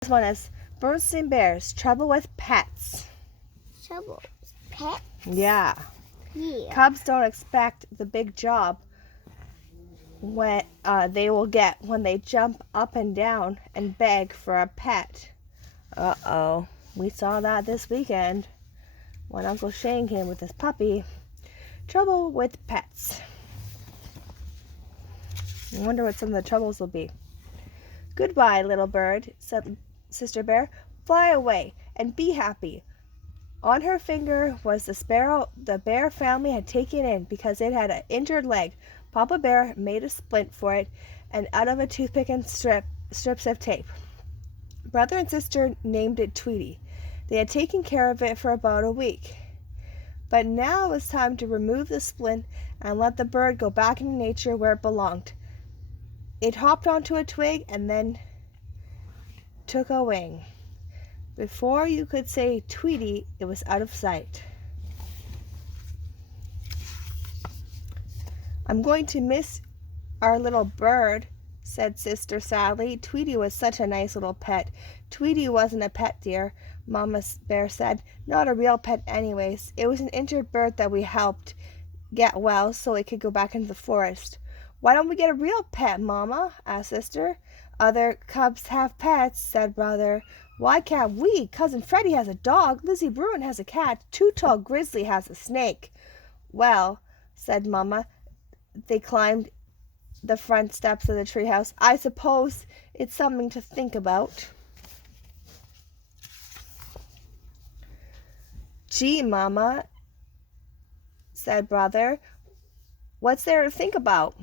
This one is Berenstain Bears, Trouble with Pets. Trouble with pets? Yeah. Yeah. Cubs don't expect the big job when they will get when they jump up and down and beg for a pet. Uh-oh. We saw that this weekend when Uncle Shane came with his puppy. Trouble with pets. I wonder what some of the troubles will be. Goodbye, little bird, said Sister Bear. Fly away and be happy. On her finger was the sparrow the bear family had taken in because it had an injured leg. Papa Bear made a splint for it, and out of a toothpick and strips of tape. Brother and sister named it Tweety. They had taken care of it for about a week. But now it was time to remove the splint and let the bird go back into nature where it belonged. It hopped onto a twig and then took a wing. Before you could say Tweety, it was out of sight. I'm going to miss our little bird, said Sister sadly. Tweety was such a nice little pet. Tweety wasn't a pet, dear, Mama Bear said. Not a real pet anyways. It was an injured bird that we helped get well so it could go back into the forest. Why don't we get a real pet, Mama? Asked Sister. Other cubs have pets, said Brother. Why can't we? Cousin Freddie has a dog. Lizzie Bruin has a cat. Too Tall Grizzly has a snake. Well, said Mama. They climbed the front steps of the treehouse. I suppose it's something to think about. Gee, Mama, said Brother. What's there to think about?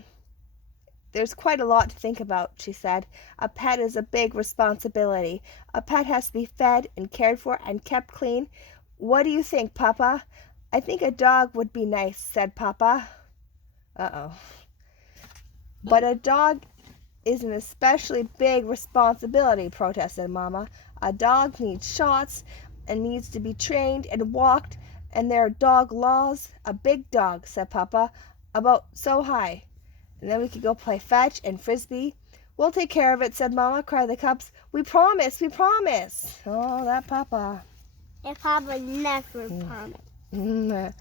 There's quite a lot to think about, she said. A pet is a big responsibility. A pet has to be fed and cared for and kept clean. What do you think, Papa? I think a dog would be nice, said Papa. Uh-oh. But a dog is an especially big responsibility, protested Mama. A dog needs shots and needs to be trained and walked, and there are dog laws. A big dog, said Papa, about so high. And then we could go play fetch and frisbee. We'll take care of it, said Mama, cried the cubs. We promise, we promise. Oh, that Papa. And Papa never promised.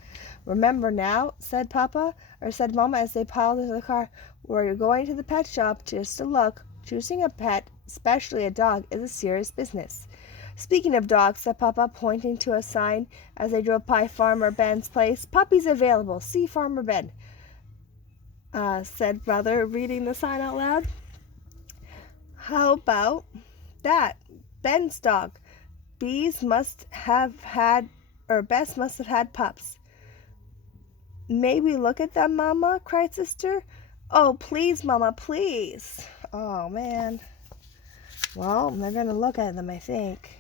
Remember now, said Mama as they piled into the car, where you're going to the pet shop just to look. Choosing a pet, especially a dog, is a serious business. Speaking of dogs, said Papa, pointing to a sign as they drove by Farmer Ben's place. Puppies available. See Farmer Ben. Said Brother, reading the sign out loud. How about that? Ben's dog. Bess must have had pups. May we look at them, Mama? Cried Sister. Oh, please, Mama, please. Oh, man. Well, they're going to look at them, I think.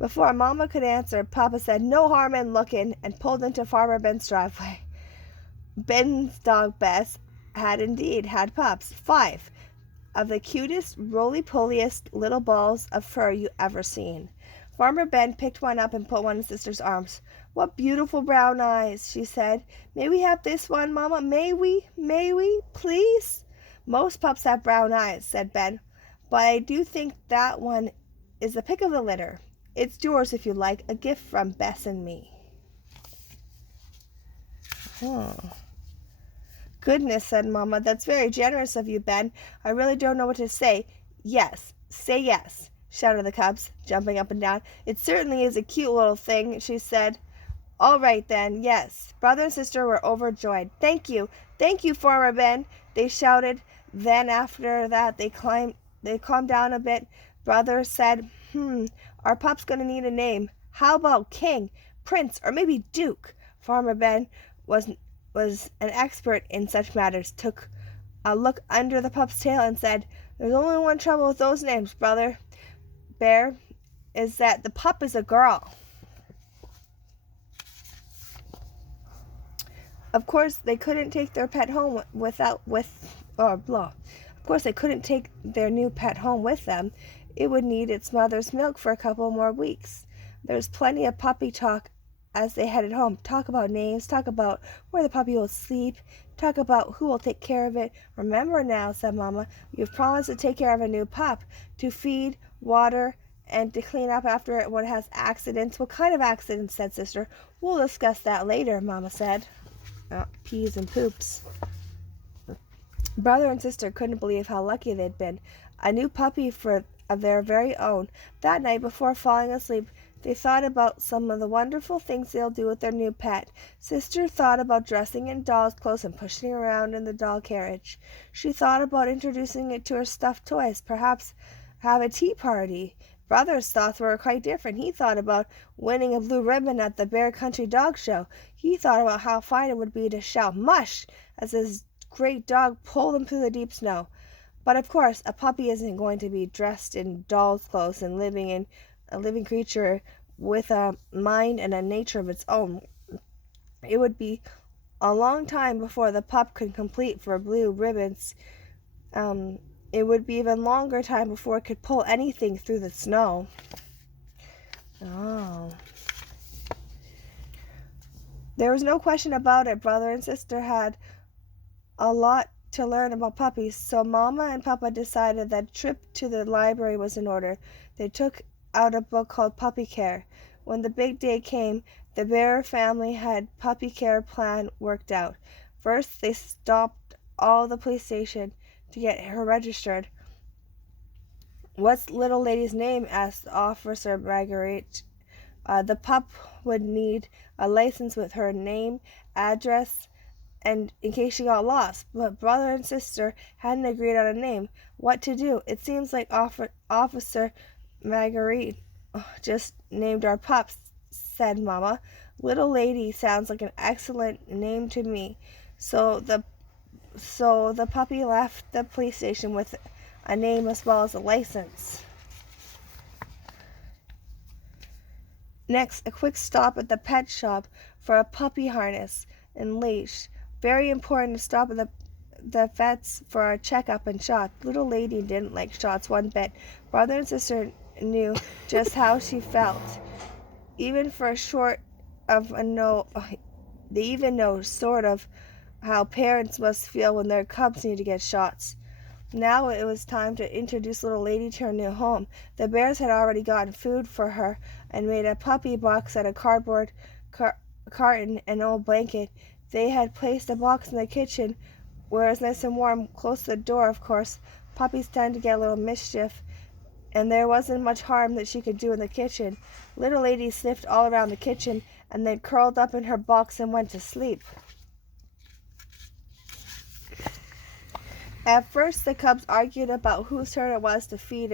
Before Mama could answer, Papa said, no harm in looking, and pulled into Farmer Ben's driveway. Ben's dog Bess had indeed had pups, 5, of the cutest, roly-poliest little balls of fur you ever seen. Farmer Ben picked one up and put one in Sister's arms. What beautiful brown eyes, she said. May we have this one, Mama? May we, please? Most pups have brown eyes, said Ben, but I do think that one is the pick of the litter. It's yours if you like, a gift from Bess and me. Goodness, said Mama, that's very generous of you, Ben. I really don't know what to say. Yes, say yes, shouted the cubs, jumping up and down. It certainly is a cute little thing, she said. All right, then, yes. Brother and sister were overjoyed. Thank you, Farmer Ben, they shouted. Then after that, they calmed down a bit. Brother said, our pup's going to need a name. How about King, Prince, or maybe Duke? Farmer Ben was an expert in such matters, took a look under the pup's tail and said, there's only one trouble with those names, Brother Bear, is that the pup is a girl. Of course, they couldn't take their pet home Of course, they couldn't take their new pet home with them. It would need its mother's milk for a couple more weeks. There was plenty of puppy talk as they headed home. Talk about names, talk about where the puppy will sleep, talk about who will take care of it. Remember now, said Mama, you've promised to take care of a new pup, to feed, water, and to clean up after it when it has accidents. What kind of accidents? Said Sister. We'll discuss that later, Mama said. Peas and poops. Brother and sister couldn't believe how lucky they'd been. A new puppy of their very own. That night, before falling asleep, they thought about some of the wonderful things they'll do with their new pet. Sister thought about dressing in doll's clothes and pushing around in the doll carriage. She thought about introducing it to her stuffed toys, perhaps have a tea party. Brother's thoughts were quite different. He thought about winning a blue ribbon at the Bear Country Dog Show. He thought about how fine it would be to shout "mush" as his great dog pulled him through the deep snow. But of course, a puppy isn't going to be dressed in doll's clothes and living a living creature with a mind and a nature of its own. It would be a long time before the pup could complete for blue ribbons. It would be even longer time before it could pull anything through the snow. Oh. There was no question about it. Brother and sister had a lot to learn about puppies, so Mama and Papa decided that a trip to the library was in order. They took out a book called Puppy Care. When the big day came, the Bear family had puppy care plan worked out. First, they stopped all the police station to get her registered. What's little lady's name? Asked Officer Marguerite. The pup would need a license with her name, address, and in case she got lost. But brother and sister hadn't agreed on a name. What to do? It seems like Officer Marguerite just named our pups, said Mama. Little lady sounds like an excellent name to me. So the puppy left the police station with a name as well as a license. Next, a quick stop at the pet shop for a puppy harness and leash. Very important to stop at the vets for a checkup and shot. Little lady didn't like shots one bit. Brother and sister knew just how she felt. Even for a short of a no, they even know sort of how parents must feel when their cubs need to get shots. Now it was time to introduce little lady to her new home. The bears had already gotten food for her and made a puppy box out of cardboard carton and an old blanket. They had placed a box in the kitchen where it was nice and warm, close to the door, of course. Puppies tend to get a little mischief, and there wasn't much harm that she could do in the kitchen. Little lady sniffed all around the kitchen and then curled up in her box and went to sleep. At first, the cubs argued about whose turn it was to feed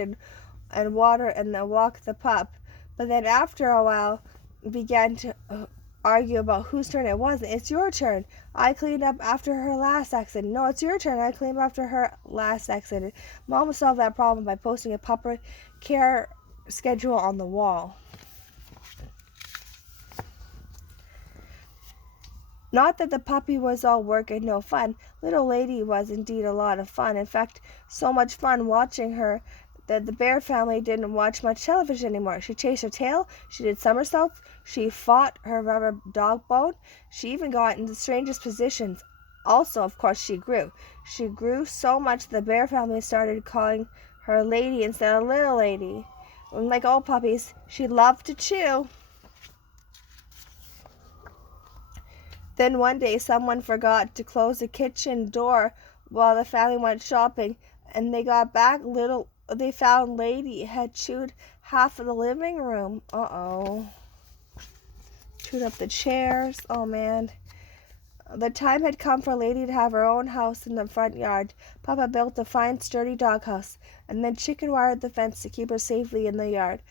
and water and then walk the pup, but then after a while began to argue about whose turn it was. It's your turn. I cleaned up after her last accident. No, it's your turn. I cleaned up after her last accident. Mama solved that problem by posting a puppy care schedule on the wall. Not that the puppy was all work and no fun. Little lady was indeed a lot of fun. In fact, so much fun watching her that the bear family didn't watch much television anymore. She chased her tail, she did somersaults, she fought her rubber dog bone, she even got into the strangest positions. Also, of course, she grew. She grew so much the bear family started calling her lady instead of little lady. And like all puppies, she loved to chew. Then one day someone forgot to close the kitchen door while the family went shopping, and they got back they found lady had chewed half of the living room. Chewed up the chairs. Oh man. The time had come for lady to have her own house in the front yard. Papa built a fine sturdy doghouse and then chicken wired the fence to keep her safely in the yard.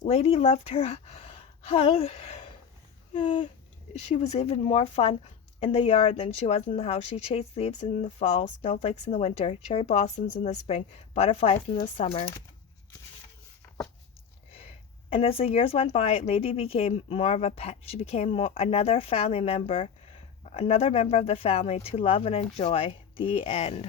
Lady loved her house. She was even more fun in the yard than she was in the house. She chased leaves in the fall, snowflakes in the winter, cherry blossoms in the spring, butterflies in the summer. And as the years went by, Lady became more of a pet. She became another member of the family to love and enjoy. The end.